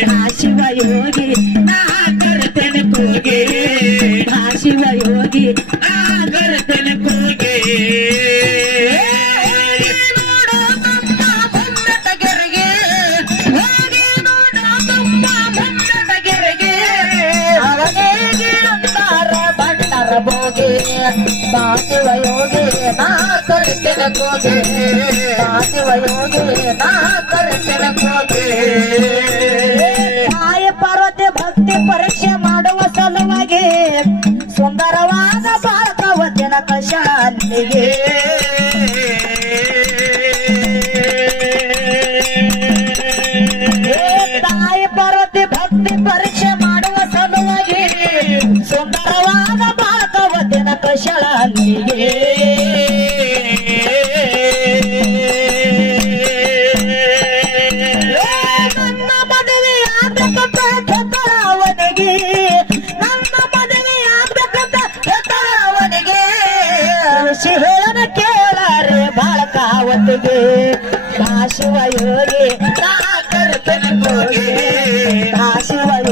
ಶಿವಯೋಗಿ ನಾ ಕರ್ತನೆ ಕೂಗೆ ಶಿವಯೋಗಿ ನಾ ಕರ್ತನೆ ಕೂಗೆ ನೋಡು ತಮ್ಮ ಮುನ್ನಟಗೆರೆಗೆ ಹೋಗಿ ನೋಡು ತಮ್ಮ ಮುನ್ನಟಗೆರೆಗೆ ಅವನಿಗೆ ಅಂತಾರ ಬಂಡರ ಬೋಗೆ ನಾ ಶಿವಯೋಗಿ ನಾ ಕರ್ತನೆ ಕೂಗೆ ನಾ ಶಿವಯೋಗಿ ನಾ ಕರ್ತನೆ ಕೂಗೆ ಪಾರ್ವತಿ ಭಕ್ತಿ ಪರೀಕ್ಷೆ ಮಾಡುವ ಸಲುವಾಗಿ ಸುಂದರವಾದ ಭಾರತವತಿನ ಕಶಾಲಿಗೆ ತಾಯಿ ಪಾರ್ವತಿ ಭಕ್ತಿ ಪರೀಕ್ಷೆ ಮಾಡುವ ಸಲುವಾಗಿ ಸುಂದರವಾದ ಭಾರತವತಿನ ಕಶಾಲಿಗೆ ಹೇಳನ ಕೇಳಾರೆ ಬಾಳಕಾವತಿಗೆ ಶಿವಯೋಗಿ ನಾ ಕರ್ತನೆ ಕೂಗೆ ಶಿವಯೋಗಿ